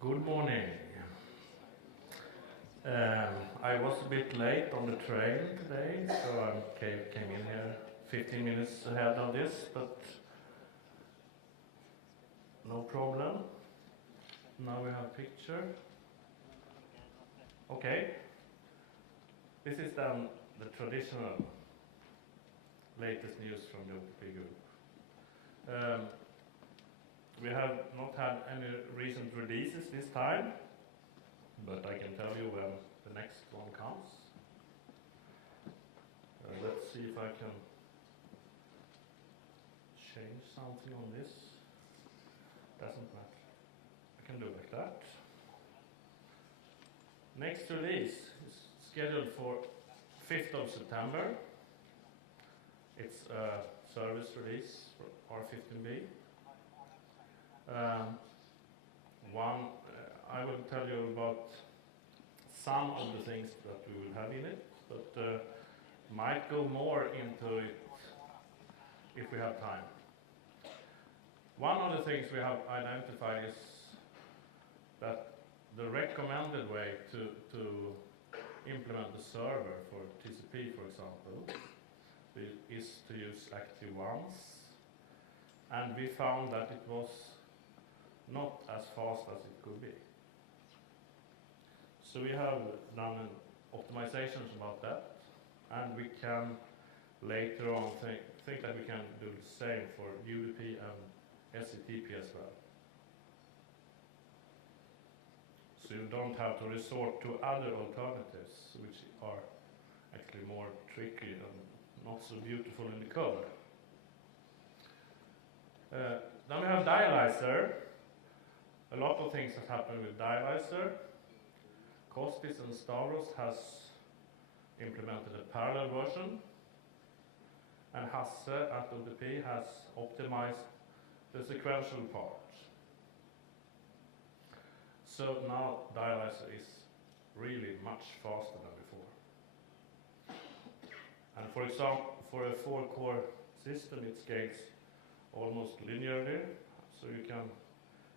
Good morning. I was a bit late on the train today, so I came in here 15 minutes ahead of this, but no problem. Now we have picture. Okay. This is then the traditional latest news from the OTP group. We have not had any recent releases this time, but I can tell you when the next one comes. Let's see if I can change something on this. Doesn't matter. I can do like that. Next release is scheduled for 5th of September. It's a service release for R15B. I will tell you about some of the things that we will have in it, but might go more into it if we have time. One of the things we have identified is that the recommended way to implement the server for TCP, for example, is to use active ones, and we found that it was not as fast as it could be. So we have done optimizations about that, and we can later on think that we can do the same for UDP and SCTP as well. So you don't have to resort to other alternatives, which are actually more tricky and not so beautiful in the code. Then we have dialyzer. A lot of things have happened with dialyzer. Kostis and Stavros has implemented a parallel version, and Hasse at OTP has optimized the sequential part. So now dialyzer is really much faster than before. And for example, for a 4-core system, it scales almost linearly, so you can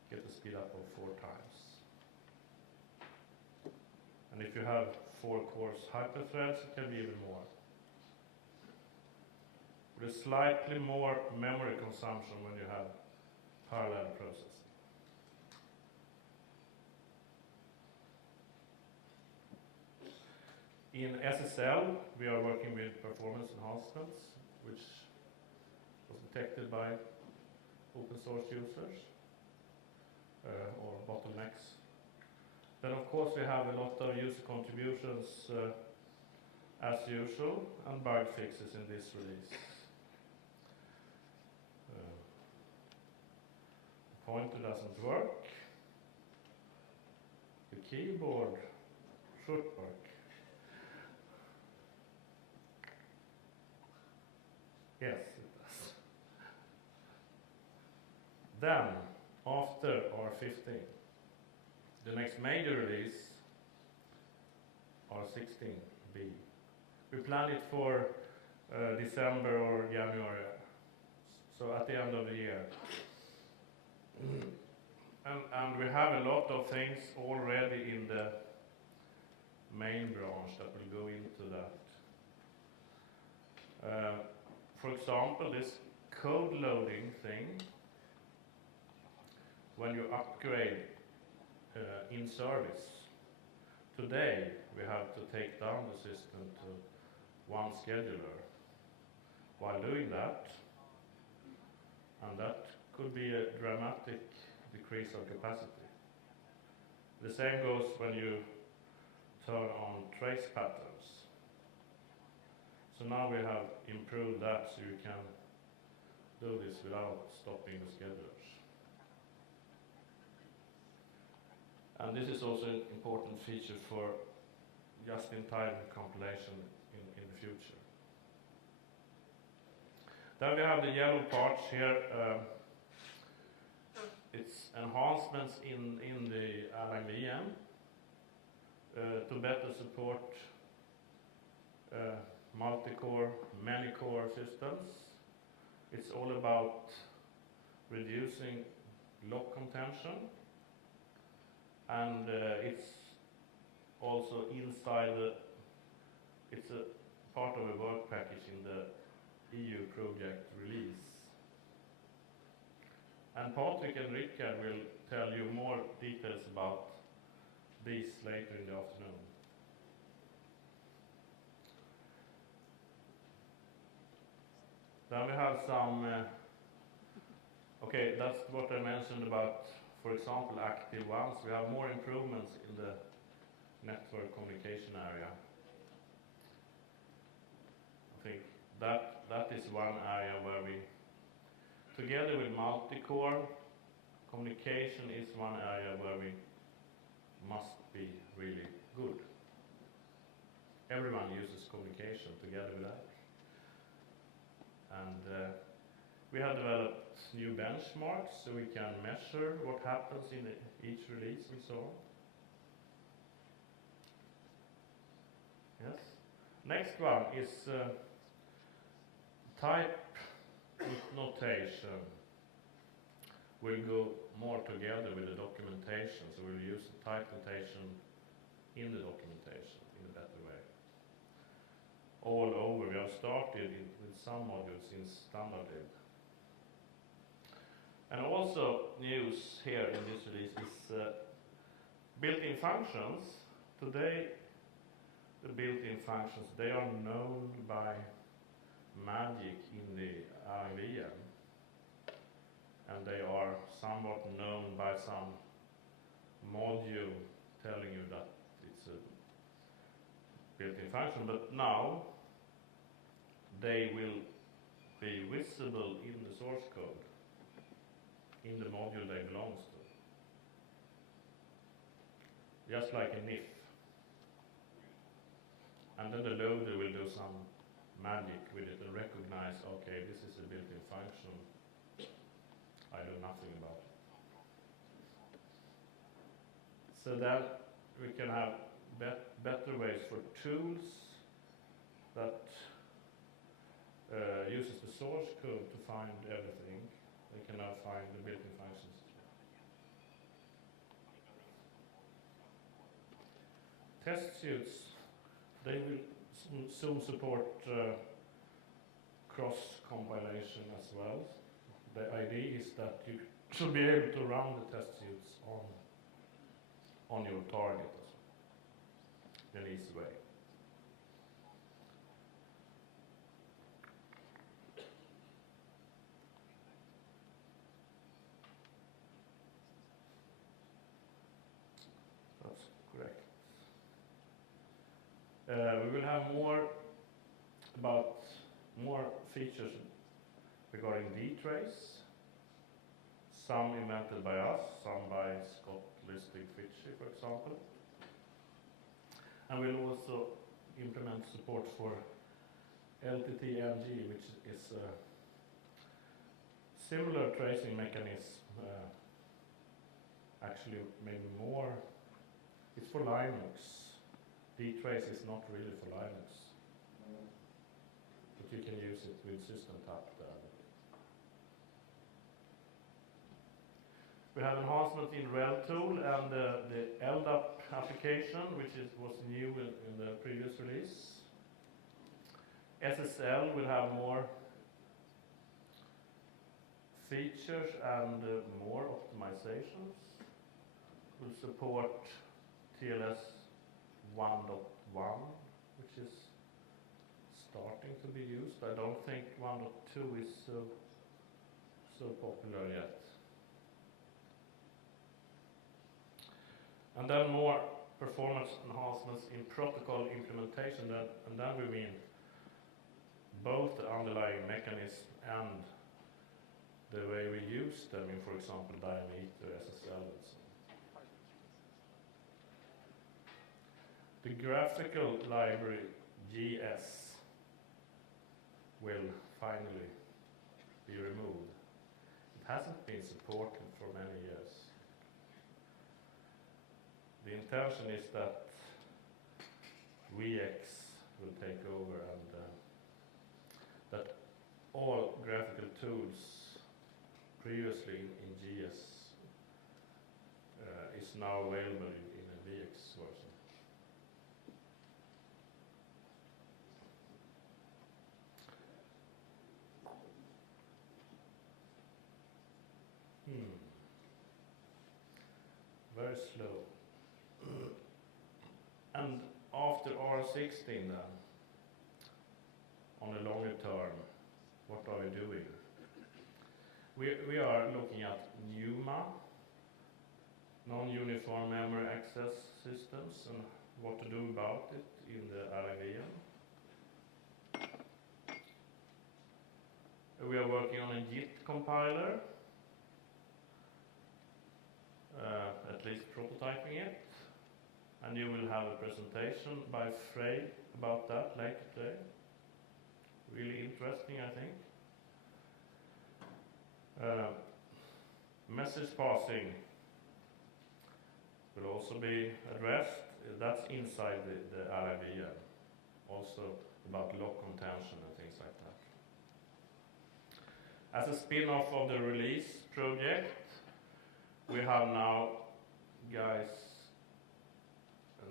get a speed up of 4 times. And if you have 4 cores hyperthreads, it can be even more. With a slightly more memory consumption when you have parallel processing. In SSL, we are working with performance enhancements, which was detected by open source users. Or bottlenecks. Then of course we have a lot of user contributions as usual, and bug fixes in this release. The pointer doesn't work. The keyboard should work. Yes, it does. Then after R15, the next major release, R16B. We plan it for December or January, so at the end of the year. And we have a lot of things already in the main branch that will go into that. For example, this code loading thing. When you upgrade in service, today we have to take down the system to one scheduler while doing that, and that could be a dramatic decrease of capacity. The same goes when you turn on trace patterns. So now we have improved that so you can do this without stopping the schedulers. And this is also an important feature for just-in-time compilation in the future. Then we have the yellow parts here. It's enhancements in the Erlang VM to better support multi-core, many-core systems. It's all about reducing lock contention and it's also inside it's a part of a work package in the EU project release. And Patrick and Richard will tell you more details about these later in the afternoon. Then we have some, okay, that's what I mentioned about, for example, active ones. We have more improvements in the network communication area. I think that is one area where we, together with multi-core, communication is one area where we must be really good. Everyone uses communication together with that. And we have developed new benchmarks so we can measure what happens in each release and so on. Yes. Next one is type notation. We'll go more together with the documentation, so we'll use the type notation in the documentation in a better way. All over, we have started with some modules in standard did. And also news here in this release is built-in functions. Today, the built-in functions, they are known by magic in the IVM. And they are somewhat known by some module telling you that it's a built-in function, but now they will be visible in the source code, in the module they belong to. Just like an if. And then the loader will do some magic with it and recognize, okay, this is a built-in function. I know nothing about it. So that we can have better ways for tools that uses the source code to find everything. They can now find the built-in functions. Test suits, they will soon support cross-compilation as well. The idea is that you should be able to run the test suits on your target in an easy way. That's correct. We will have more features regarding dtrace, some invented by us, some by Scott Lustig-Fitchy, for example. And we'll also implement support for LTT-NG, which is a similar tracing mechanism, actually maybe more. It's for Linux. Dtrace is not really for Linux. But you can use it with system-tap. We have enhancement in RelTool and the LDAP application, which was new in the previous release. SSL will have more features and more optimizations. Will support TLS 1.1, which is starting to be used. I don't think 1.2 is so popular yet. And then more performance enhancements in protocol implementation, and then we mean both the underlying mechanism and the way we use them in, for example, diameter, SSL, and so on. The graphical library GS will finally be removed. It hasn't been supported for many years. The intention is that VX will take over and that all graphical tools previously in GS is is now available in a VX version. Very slow. And after R16 then, on a longer term, what are we doing? We are looking at NUMA, non-uniform memory access systems, and what to do about it in the Erlang. We are working on a Git compiler, at least prototyping it, and you will have a presentation by Frey about that later today. Really interesting, I think. Message passing will also be addressed. That's inside the Erlang. Also about lock contention and things like that. As a spin-off of the release project, we have now guys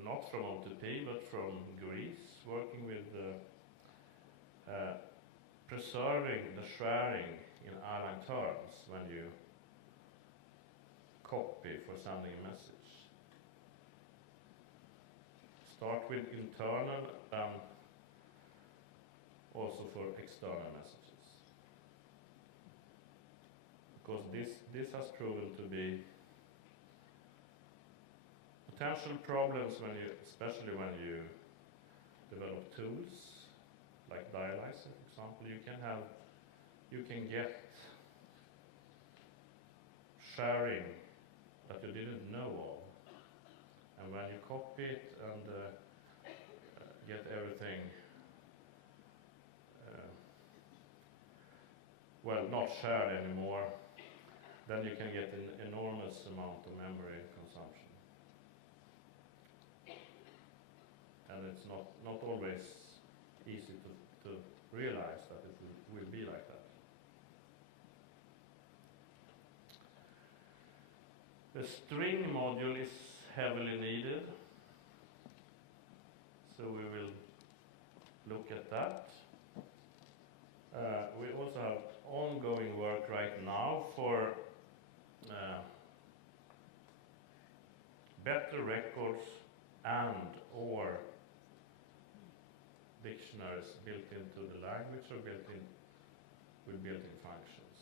not from OTP but from Greece working with preserving the sharing in Erlang terms when you copy for sending a message. Start with internal and also for external messages. Because this has proven to be potential problems when you, especially when you develop tools like dialyzer, for example. You can get sharing that you didn't know of, and when you copy it and get everything well, not shared anymore, then you can get an enormous amount of memory consumption. And it's not always easy to realize that it will be like that. The string module is heavily needed, so we will look at that. We also have ongoing work right now for better records and or dictionaries built into the language or with built-in functions.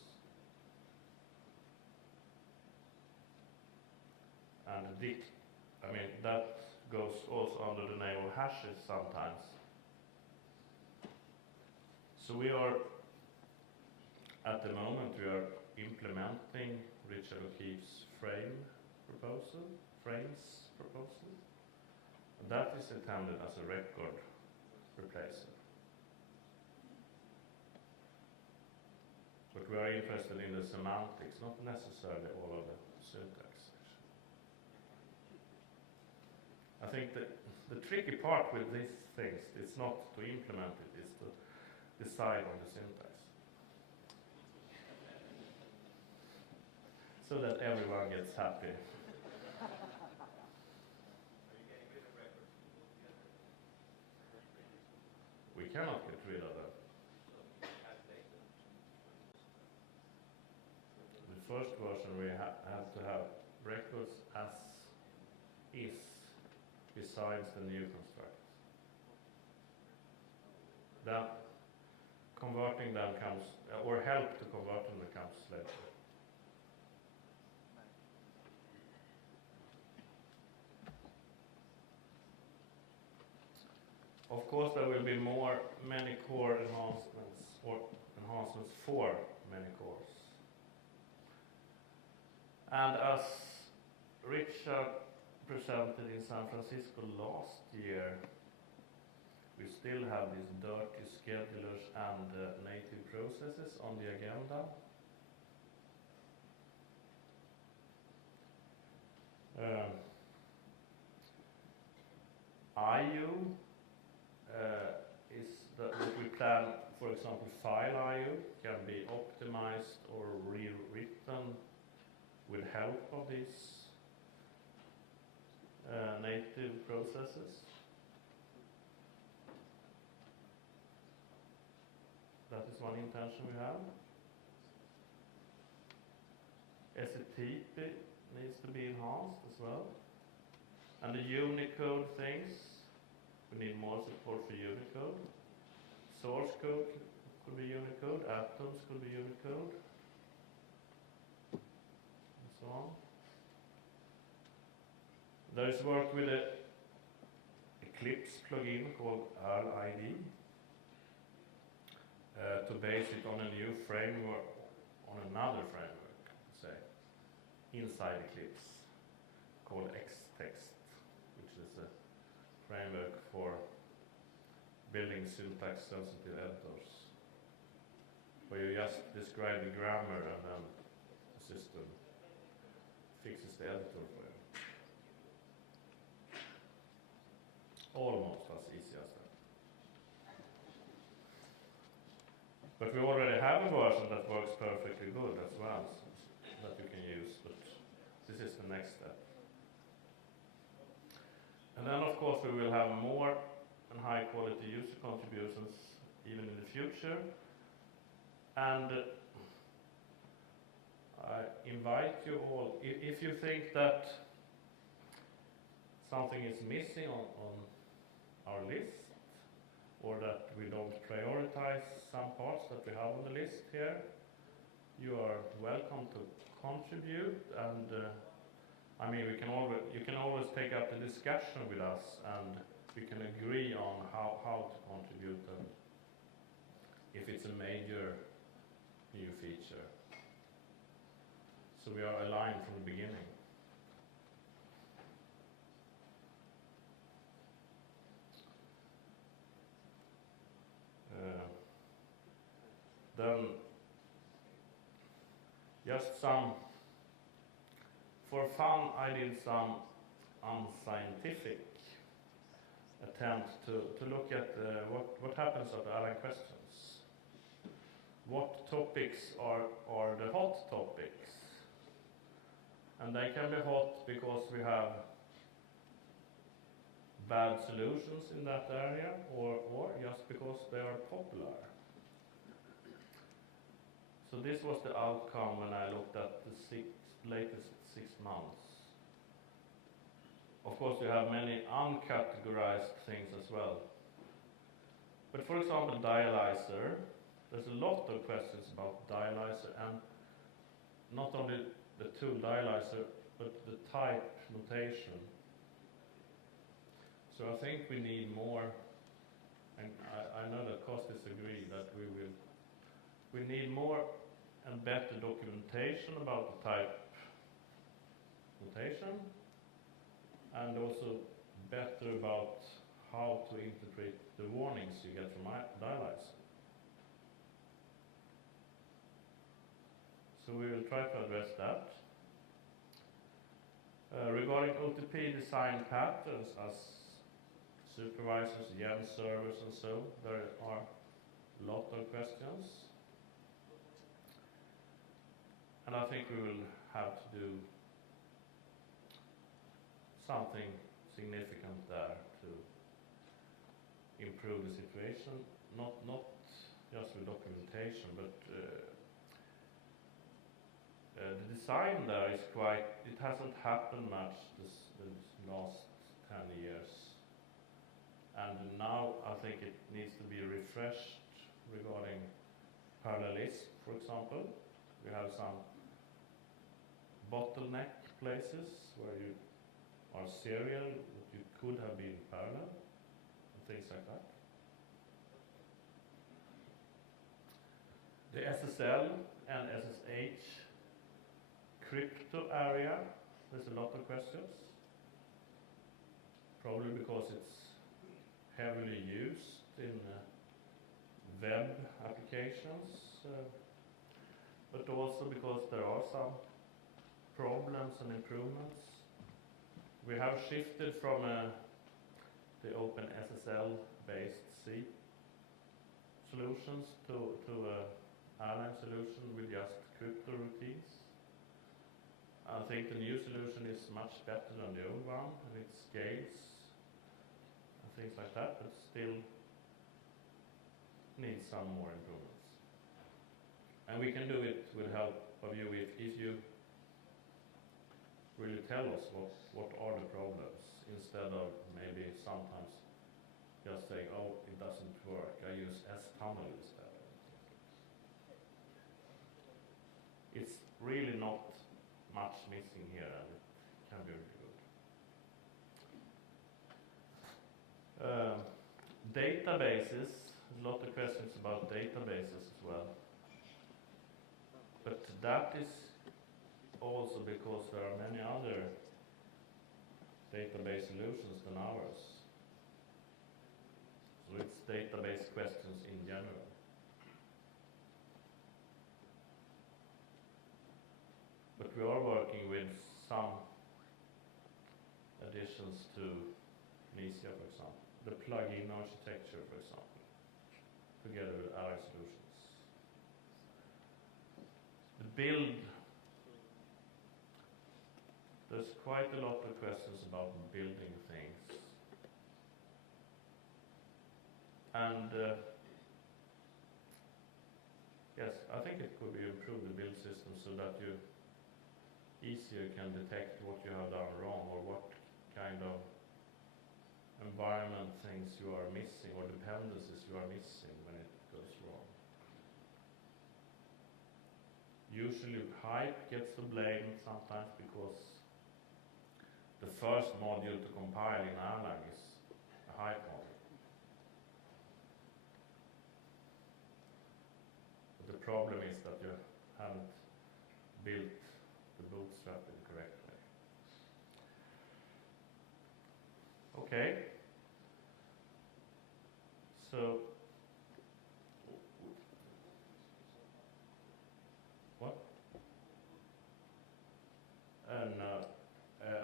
And that goes also under the name of hashes sometimes. So we are, at the moment, we are implementing Richard O'Keefe's frames proposal. And that is intended as a record replacer. But we are interested in the semantics, not necessarily all of the syntax. I think the tricky part with these things is not to implement it, it's to decide on the syntax. So that everyone gets happy. We cannot get rid of them. The first version we have to have records as is besides the new construct. Then converting them comes, or help to convert them comes later. Of course, there will be many core enhancements, or enhancements for many cores. And as Richard presented in San Francisco last year, we still have these dirty schedulers and native processes on the agenda. IO is that we plan, for example, file IO can be optimized or rewritten with help of these native processes. That is one intention we have. STP needs to be enhanced as well. And the Unicode things, we need more support for Unicode. Source code could be Unicode, atoms could be Unicode, and so on. There is work with a Eclipse plugin called RID to base it on a new framework, on another framework, say, inside Eclipse, called Xtext, which is a framework for building syntax-sensitive editors, where you just describe the grammar and then the system fixes the editor for you. Almost as easy as that. But we already have a version that works perfectly good as well, so that you can use, but this is the next step. And then of course we will have more and high quality user contributions even in the future. And I invite you all, if you think that something is missing on our list, or that we don't prioritize some parts that we have on the list here, you are welcome to contribute. And I mean, you can always take up the discussion with us, and we can agree on how to contribute and if it's a major new feature. So we are aligned from the beginning. Then just some, for fun, I did some unscientific attempt to look at what happens at the Erlang questions. What topics are the hot topics? And they can be hot because we have bad solutions in that area, or just because they are popular. So this was the outcome when I looked at the latest 6 months. Of course, we have many uncategorized things as well. But for example, dialyzer, there's a lot of questions about dialyzer, and not only the tool dialyzer, but the type notation. So I think we need more, and I know that Kostis agrees that we need more and better documentation about the type notation, and also better about how to interpret the warnings you get from dialyzer. So we will try to address that. Regarding OTP design patterns as supervisors, Yen servers and so, there are a lot of questions. And I think we will have to do something significant there to improve the situation, not just with documentation, but the design there is it hasn't happened much this last 10 years. And now I think it needs to be refreshed regarding parallelism, for example. We have some bottleneck places where you are serial, but you could have been parallel, and things like that. The SSL and SSH crypto area, there's a lot of questions. Probably because it's heavily used in web applications, but also because there are some problems and improvements. We have shifted from the open SSL based C solutions to Erlang solution with just crypto routines. I think the new solution is much better than the old one, and it scales and things like that, but still needs some more improvements. And we can do it with help of you if you really tell us what are the problems, instead of maybe sometimes just saying, oh, it doesn't work, I use S-tunnel instead. It's really not much missing here, and it can be really good. Databases, a lot of questions about databases as well. But that is also because there are many other database solutions than ours. So it's database questions in general. But we are working with some additions to Lysia, for example. The plug-in architecture, for example, together with our solutions. The build, there's quite a lot of questions about building things. And yes, I think it could be improved, the build system, so that you easier can detect what you have done wrong, or what kind of environment things you are missing, or dependencies you are missing when it goes wrong. Usually hype gets the blame sometimes because the first module to compile in Erlang is a hype module. But the problem is that you haven't built the bootstrap in the correct way. Okay. So, what? And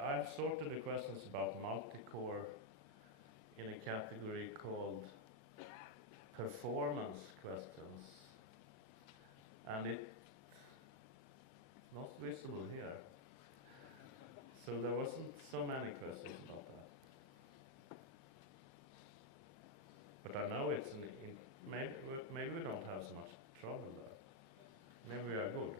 I've sorted the questions about multi-core in a category called performance questions, and it's not visible here. So there wasn't so many questions about that. But I know it's maybe we don't have so much trouble there. Maybe we are good.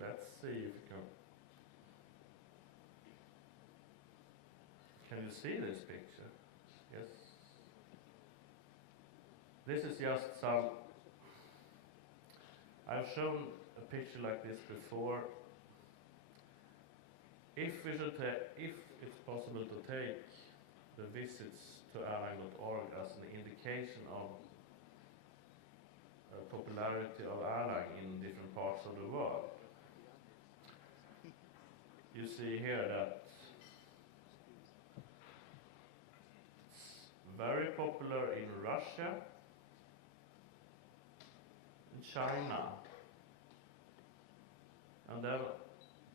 Let's see if we can you see this picture? Yes. This is just some, I've shown a picture like this before. If it's possible to take the visits to Erlang.org as an indication of popularity of Erlang in different parts of the world, you see here that it's very popular in Russia, in China, and there are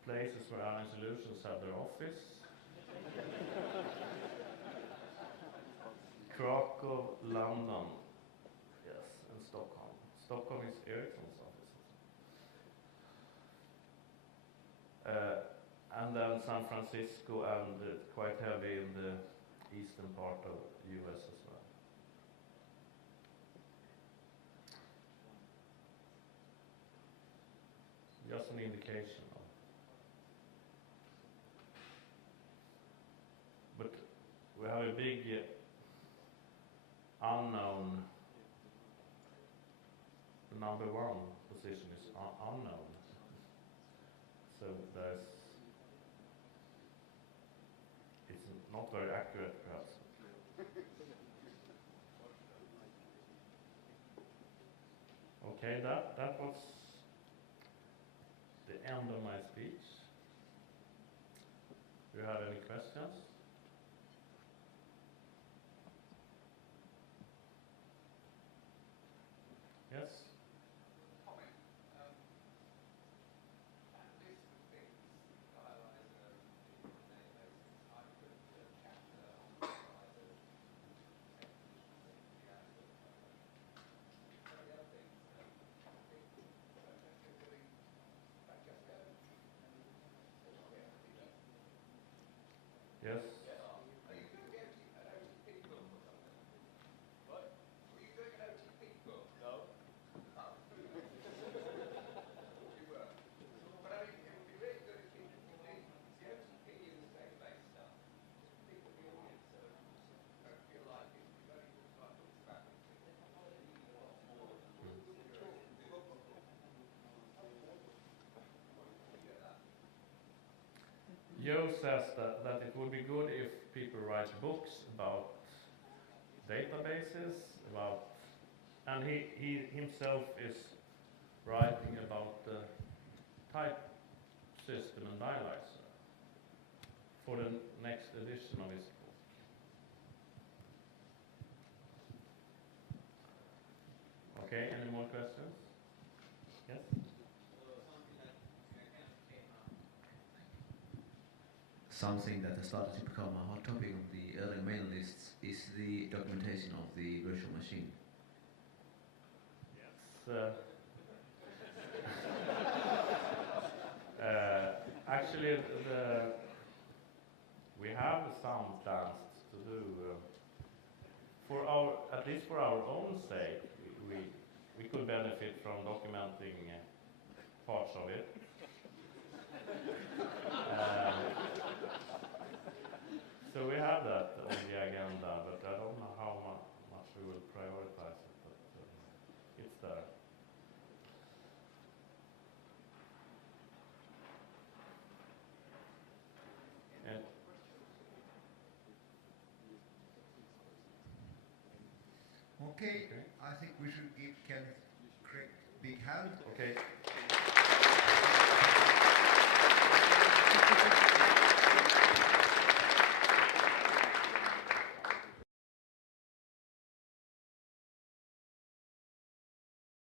places where Erlang Solutions have their office. Krakow, London, yes, and Stockholm. Stockholm is Ericsson's office. And then San Francisco, and quite heavy in the eastern part of the US as well. Just an indication of. But we have a big unknown. The number one position is unknown. So it's not very accurate, perhaps. Okay, that was the end of my speech. Do you have any questions? Yes? Joe says that it would be good if people write books about databases, and he himself is writing about the type system and dialyzer for the next edition of his book. Okay, any more questions? Yes? Something that has started to become a hot topic on the Erlang mailing lists is the documentation of the virtual machine. Yes. Actually, we have some plans to do, at least for our own sake, we could benefit from documenting parts of it. So we have that on the agenda, but I don't know how much we will prioritize it, but it's there. And Okay, I think we should give Kenneth a big hand. okay.